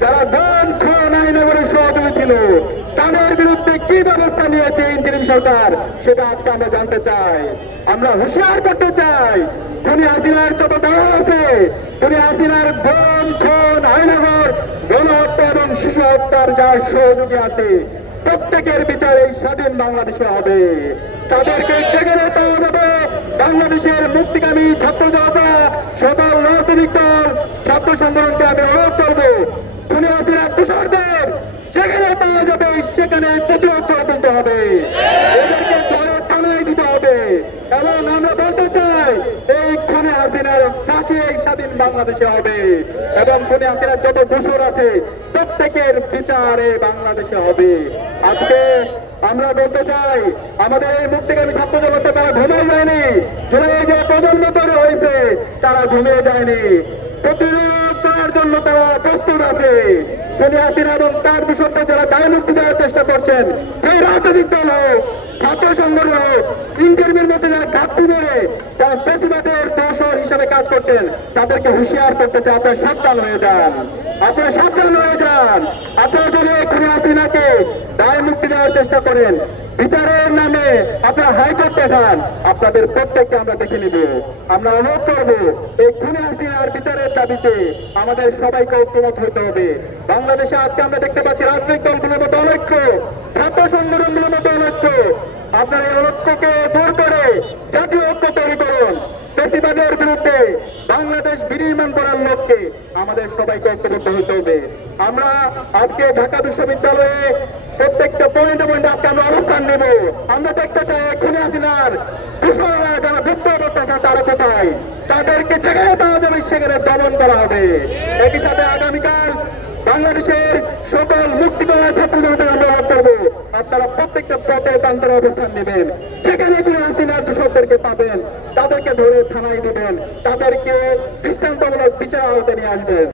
যারা গণ খুন আইনে সহযোগী ছিল তাদের বিরুদ্ধে কি ব্যবস্থা নিয়েছে ইন্টারিম সরকার, সেটা আজকে আমরা জানতে চাই। আমরা হুঁশিয়ার করতে চাই, খুনি হাসিনার যত দালাল আছে, খুনি হাসিনার গণ খুন আইনগর গণহত্যা এবং শিশু হত্যার যার সহযোগী আছে, প্রত্যেকের বিচার এই স্বাধীন বাংলাদেশে হবে। তাদেরকে সেখানে পাওয়া যাবে। বাংলাদেশের মুক্তিকামী ছাত্র জনতা, সকল রাজনৈতিক দল, ছাত্র সংগঠনকে আমি অনুরোধ করবো, খুনি হাসিনার তুষারদের যেখানে পাওয়া যাবে সেখানে প্রতিরোধ করে তুলতে হবে, এদেরকে ধরে থানায় দিতে হবে। এবং আমরা বলতে চাই, এই খুনি হাসিনার ফাঁসি এই স্বাধীন বাংলাদেশে হবে এবং খুনি হাসিনার যত দোষর আছে প্রত্যেকের বিচারে বাংলাদেশে হবে। আজকে আমরা বলতে চাই, আমাদের এই মুক্তিকামী ছাত্র জগতে তারা ঘুমিয়ে যায়নি, জুলাই যে প্রজন্ম তৈরি হয়েছে তারা ঘুমিয়ে যায়নি, প্রতিরোধ করার জন্য তারা প্রস্তুত আছে। খুনি হাসিনা এবং তার বিরুদ্ধে যারা দায় মুক্তি দেওয়ার চেষ্টা করছেন, সেই রাজনৈতিক দল হোক, ছাত্র সংগঠন হোক, ইন্টারভিউর মধ্যে যারা ঘাটতি মেরে যারা প্রতিবাদের দোষর হিসাবে কাজ করছেন, তাদেরকে হুঁশিয়ার করতে চাই, আপনারা সাবধান হয়ে যান, আপনারা সাবধান হয়ে যান। আপনারা যদি খুনি হাসিনাকে দায় মুক্তি দেওয়ার চেষ্টা করেন, বিচারের নামে আপনারা হাইকোর্ট দেখান, আপনাদের প্রত্যেককে আমরা দেখে নিব। আমরা অনুরোধ করবো, এই খুনি হাসিনার বিচারের দাবিতে আমাদের সবাইকে ঐক্যমত হতে হবে। বাংলাদেশে আজকে আমরা দেখতে পাচ্ছি রাজনৈতিক দলগুলোর মতো অনৈক্য, ছাত্র সংগঠনগুলোর মতো অনৈক্য। আপনারা এই অনৈক্যকে দূর করে জাতীয় ঐক্য তৈরি করুন। প্রতিবাদের বিরুদ্ধে বাংলাদেশ বিনির্মাণ করার লক্ষ্যে আমাদের সবাইকে ঐক্যবদ্ধ হতে হবে। আমরা আজকে ঢাকা বিশ্ববিদ্যালয়ে প্রত্যেকটা পয়েন্টে পয়েন্টে আজকে আমরা অবস্থান নেব। আমরা দেখতে চাই খুনি হাসিনার দূষণরা যারা যুক্ত অবস্থা তারা কোথায়, তাদেরকে যেখানে পাওয়া যাবে সেখানে দমন করা হবে। একই সাথে আগামীকাল বাংলাদেশের সকল মুক্তিকামী ছাত্র জনতাকে আমরা অনুরোধ করবো, আপনারা প্রত্যেকটা পথে প্রান্তরে অবস্থান নেবেন, যেখানে খুনি হাসিনার দূষকদেরকে পাবেন তাদেরকে ধরে থানায় দেবেন, তাদেরকে দৃষ্টান্তমূলক বিচার আওতায় নিয়ে আসবেন।